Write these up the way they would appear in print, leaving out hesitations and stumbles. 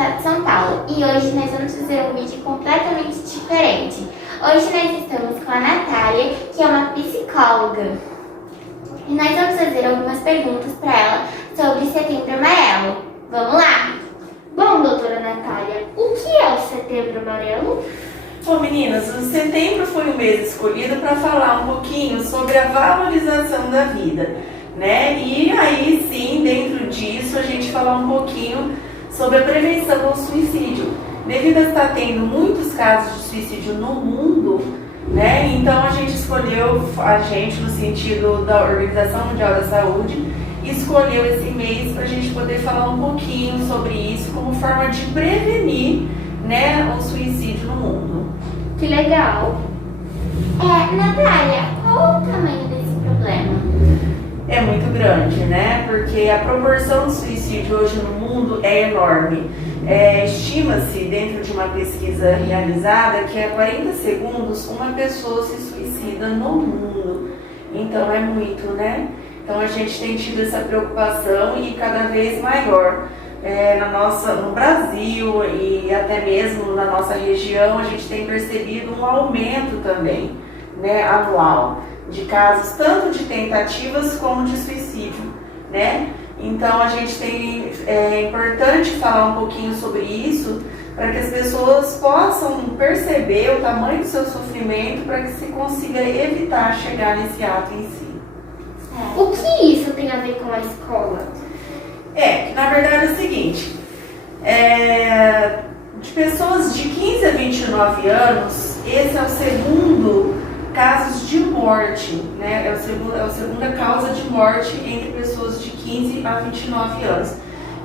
estado de São Paulo e hoje nós vamos fazer um vídeo completamente diferente. Hoje nós estamos com a Natália, que é uma psicóloga, e nós vamos fazer algumas perguntas para ela sobre Setembro Amarelo. Vamos lá! Bom, doutora Natália, o que é o Setembro Amarelo? Bom, meninas, o setembro foi o mês escolhido para falar um pouquinho sobre a valorização da vida, né? E aí sim, dentro disso, a gente falar um pouquinho sobre a prevenção ao suicídio. Devido a estar tendo muitos casos de suicídio no mundo, né? Então a gente escolheu, no sentido da Organização Mundial da Saúde, escolheu esse mês para a gente poder falar um pouquinho sobre isso como forma de prevenir, né, o suicídio no mundo. Que legal! Natália, qual o tamanho desse problema? É muito grande, né? Porque a proporção de suicídio hoje no mundo é enorme. Estima-se, dentro de uma pesquisa realizada, que a 40 segundos uma pessoa se suicida no mundo. Então é muito, né? Então a gente tem tido essa preocupação e cada vez maior. No Brasil e até mesmo na nossa região, a gente tem percebido um aumento também, né, anual, de casos tanto de tentativas como de suicídio, né? Então a gente é importante falar um pouquinho sobre isso para que as pessoas possam perceber o tamanho do seu sofrimento para que se consiga evitar chegar nesse ato em si. O que isso tem a ver com a escola? Na verdade é o seguinte, de pessoas de 15 a 29 anos, esse é o segundo caso de morte, né? É a segunda causa de morte entre pessoas de 15 a 29 anos.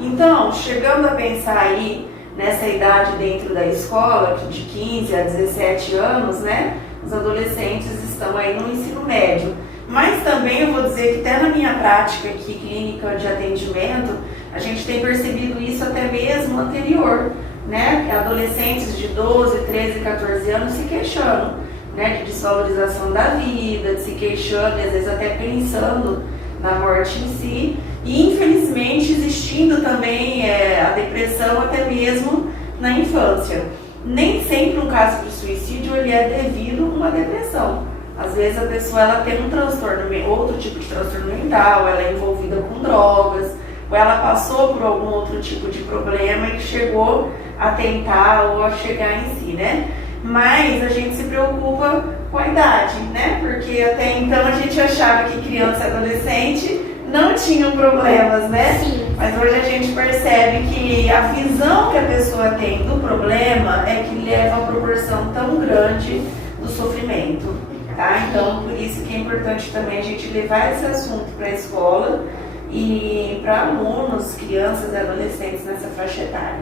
Então, chegando a pensar aí nessa idade dentro da escola, de 15 a 17 anos, né? Os adolescentes estão aí no ensino médio. Mas também eu vou dizer que até na minha prática aqui clínica de atendimento, a gente tem percebido isso até mesmo anterior, né? Adolescentes de 12, 13, 14 anos se queixando, né? De desvalorização da vida, de se queixando e às vezes até pensando na morte em si. E infelizmente existindo também a depressão até mesmo na infância. Nem sempre um caso de suicídio ele é devido a uma depressão. Às vezes a pessoa ela tem um transtorno, outro tipo de transtorno mental, ela é envolvida com drogas, ou ela passou por algum outro tipo de problema e chegou a tentar ou a chegar em si, né? Mas a gente se preocupa com a idade, né? Porque até então a gente achava que criança e adolescente não tinham problemas, né? Sim. Mas hoje a gente percebe que a visão que a pessoa tem do problema é que leva a uma proporção tão grande do sofrimento. Tá? Então, por isso que é importante também a gente levar esse assunto para a escola e para alunos, crianças e adolescentes nessa faixa etária.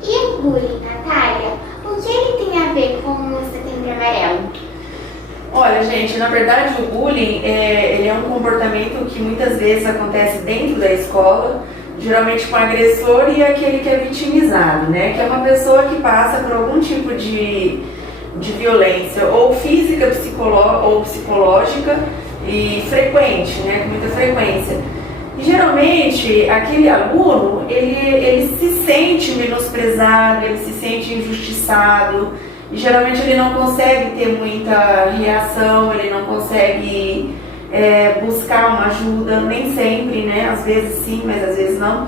E o bullying, Natália? O que ele tem a ver com o Setembro Amarelo? Olha, gente, na verdade o bullying ele é um comportamento que muitas vezes acontece dentro da escola, geralmente com o agressor e aquele que é vitimizado, né? Que é uma pessoa que passa por algum tipo de violência, ou física, ou psicológica, e frequente, né, com muita frequência. E geralmente aquele aluno, ele se sente menosprezado, ele se sente injustiçado, e geralmente ele não consegue ter muita reação, ele não consegue buscar uma ajuda, nem sempre, né, às vezes sim, mas às vezes não.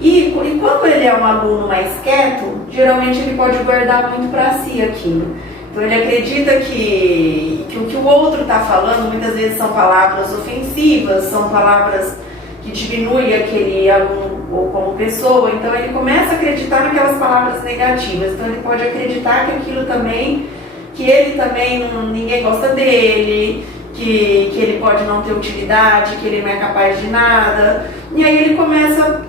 E quando ele é um aluno mais quieto, geralmente ele pode guardar muito para si aquilo. Então ele acredita que o que o outro está falando muitas vezes são palavras ofensivas, são palavras que diminuem aquele aluno ou como pessoa. Então ele começa a acreditar naquelas palavras negativas. Então ele pode acreditar que aquilo também, que ele também ninguém gosta dele, que ele pode não ter utilidade, que ele não é capaz de nada. E aí ele começa,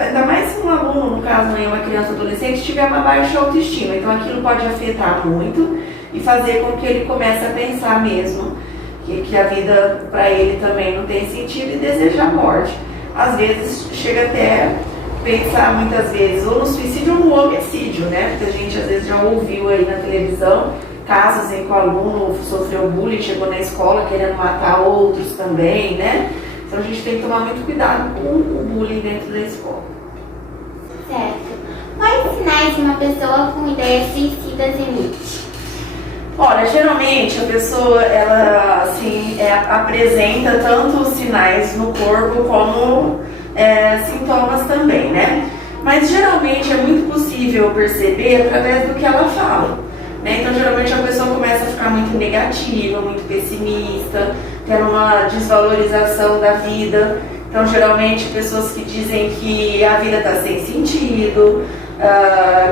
ainda mais se um aluno, no caso uma criança ou adolescente, tiver uma baixa autoestima, então aquilo pode afetar muito e fazer com que ele comece a pensar mesmo que a vida para ele também não tem sentido e desejar a morte. Às vezes chega até pensar muitas vezes ou no suicídio ou no homicídio, né? Porque a gente às vezes já ouviu aí na televisão casos em que o aluno sofreu bullying, chegou na escola querendo matar outros também, né? Então a gente tem que tomar muito cuidado com o bullying dentro da escola. Certo. sinais que uma pessoa com ideias suicidas emite? Olha, geralmente a pessoa, ela assim, apresenta tanto os sinais no corpo como sintomas também, né? Mas geralmente é muito possível perceber através do que ela fala, né? Então geralmente a pessoa começa a ficar muito negativa, muito pessimista, tendo uma desvalorização da vida. Então geralmente pessoas que dizem que a vida está sem sentido,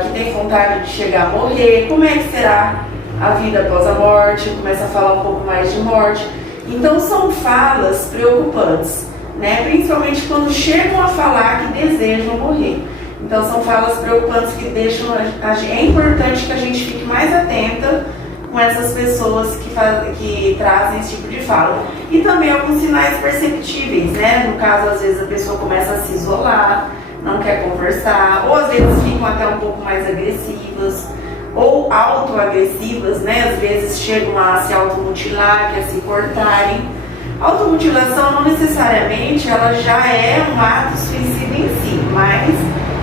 que tem vontade de chegar a morrer, como é que será a vida após a morte, começa a falar um pouco mais de morte. Então são falas preocupantes, né? Principalmente quando chegam a falar que desejam morrer. Então são falas preocupantes que deixam é importante que a gente fique mais atenta com essas pessoas que trazem esse tipo de fala. E também alguns sinais perceptíveis, né? No caso, às vezes a pessoa começa a se isolar, não quer conversar, ou às vezes ficam até um pouco mais agressivas, ou autoagressivas, né? Às vezes chegam a se automutilar, que a se cortarem. Automutilação não necessariamente ela já é um ato suicida em si, mas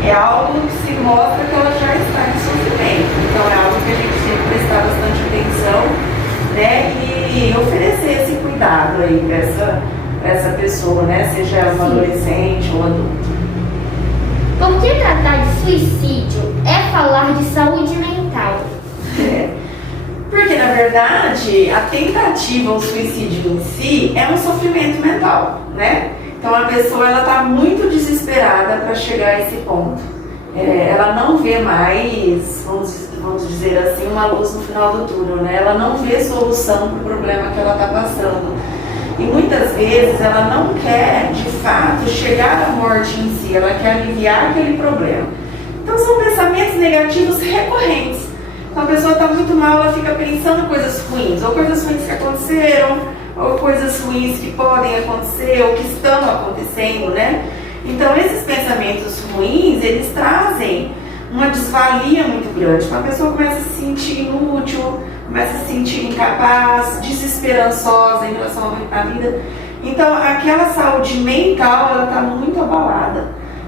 é algo que se mostra que ela já está em sofrimento. Então é algo que a gente tem que prestar bastante atenção, né? E oferecer esse cuidado aí para essa pessoa, né? Seja um adolescente ou adulto. Por que tratar de suicídio é falar de saúde mental? Porque, na verdade, a tentativa ou suicídio em si é um sofrimento mental, né? Então, a pessoa está muito desesperada para chegar a esse ponto. Ela não vê mais, vamos dizer assim, uma luz no final do túnel, né? Ela não vê solução para o problema que ela está passando. E muitas vezes ela não quer, de fato, chegar à morte em si, ela quer aliviar aquele problema. Então são pensamentos negativos recorrentes. Então a pessoa está muito mal, ela fica pensando coisas ruins, ou coisas ruins que aconteceram, ou coisas ruins que podem acontecer, ou que estão acontecendo, né? Então esses pensamentos ruins, eles trazem uma desvalia muito grande. Então a pessoa começa a se sentir inútil, começa a se sentir incapaz, desesperançosa em relação à vida. Então aquela saúde mental, ela está muito abalada,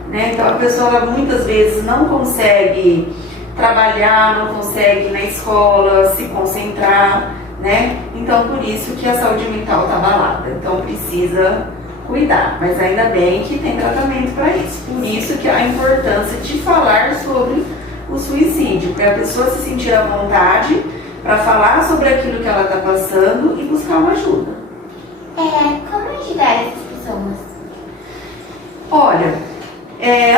né? Então a pessoa ela, muitas vezes não consegue trabalhar, não consegue ir na escola, se concentrar, né? Então por isso que a saúde mental está abalada. Então precisa cuidar, mas ainda bem que tem tratamento para isso. Por isso que a importância de falar sobre o suicídio, para a pessoa se sentir à vontade para falar sobre aquilo que ela está passando e buscar uma ajuda. Como ajudar essas pessoas? Olha,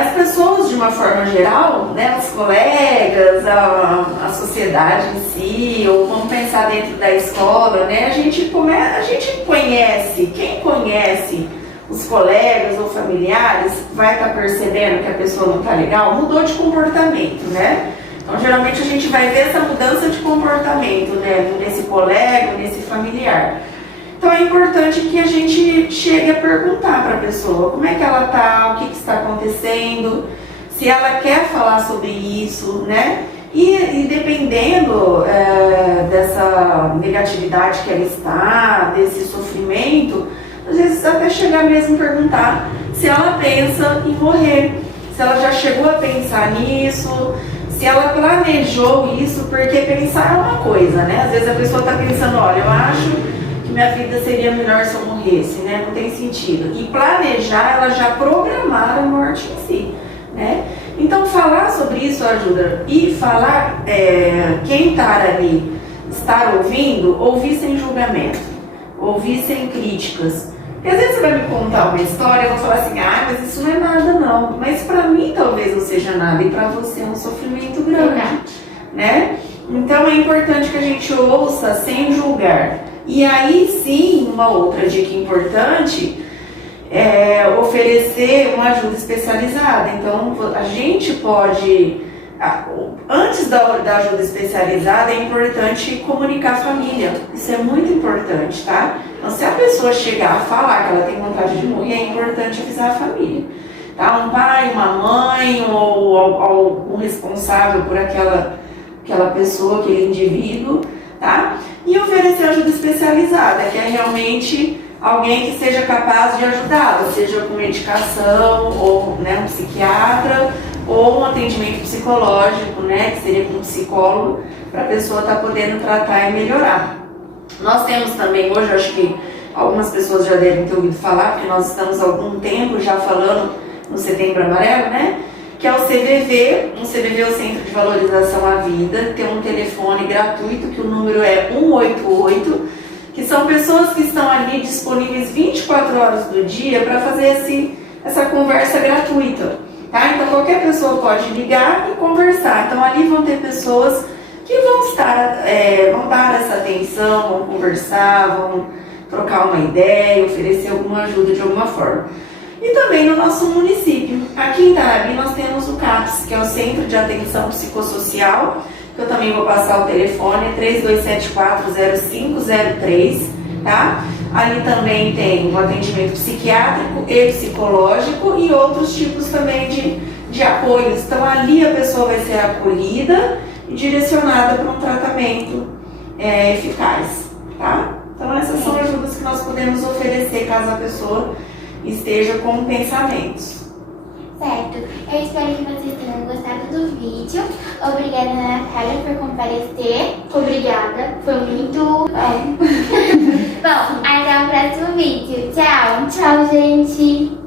as pessoas de uma forma geral, né, os colegas, a sociedade em si, ou vamos pensar dentro da escola, né, a gente conhece, quem conhece os colegas ou familiares vai estar percebendo que a pessoa não está legal, mudou de comportamento, né? Então, geralmente a gente vai ver essa mudança de comportamento, né, nesse colega, nesse familiar. Então, é importante que a gente chegue a perguntar para a pessoa como é que ela está, o que está acontecendo, se ela quer falar sobre isso, né? E dependendo dessa negatividade que ela está, desse sofrimento, às vezes até chegar mesmo a perguntar se ela pensa em morrer, se ela já chegou a pensar nisso, se ela planejou isso, porque pensar é uma coisa, né? Às vezes a pessoa está pensando, olha, eu acho que minha vida seria melhor se eu morresse, né? Não tem sentido. E planejar, ela já programar a morte em si, né? Então falar sobre isso ajuda. E falar, quem está ali, estar ouvindo, ouvir sem julgamento, ouvir sem críticas. Porque às vezes você vai me contar uma história, eu vou falar assim, mas isso não é nada não. Mas para mim talvez não seja nada e para você é um sofrimento grande, né? Então é importante que a gente ouça sem julgar. E aí sim, uma outra dica importante é oferecer uma ajuda especializada. Então a gente pode, antes da ajuda especializada, é importante comunicar a família. Isso é muito importante, tá? Então, se a pessoa chegar a falar que ela tem vontade de morrer, é importante avisar a família. Tá? Um pai, uma mãe ou algum responsável por aquela pessoa, aquele indivíduo, tá? E oferecer ajuda especializada, que é realmente alguém que seja capaz de ajudá-la, seja com medicação ou, né, um psiquiatra ou um atendimento psicológico, né, que seria com um psicólogo, para a pessoa estar podendo tratar e melhorar. Nós temos também hoje, acho que algumas pessoas já devem ter ouvido falar, porque nós estamos há algum tempo já falando no Setembro Amarelo, né? Que é o CVV. O CVV é o Centro de Valorização à Vida. Tem um telefone gratuito, que o número é 188, que são pessoas que estão ali disponíveis 24 horas do dia para fazer essa conversa gratuita. Tá? Então qualquer pessoa pode ligar e conversar. Então ali vão ter pessoas que vão dar essa atenção, vão conversar, vão trocar uma ideia, oferecer alguma ajuda de alguma forma. E também no nosso município. Aqui em Itanabi nós temos o CAPS, que é o Centro de Atenção Psicossocial, que eu também vou passar o telefone, é 3274-0503, tá? Ali também tem o atendimento psiquiátrico e psicológico e outros tipos também de apoios. Então ali a pessoa vai ser acolhida e direcionada para um tratamento eficaz, tá? Então essas são ajudas que nós podemos oferecer caso a pessoa esteja com pensamentos. Certo, eu espero que vocês tenham gostado do vídeo. Obrigada, Natália, por comparecer. Obrigada, foi muito... Bom, até o próximo vídeo. Tchau! Tchau, gente!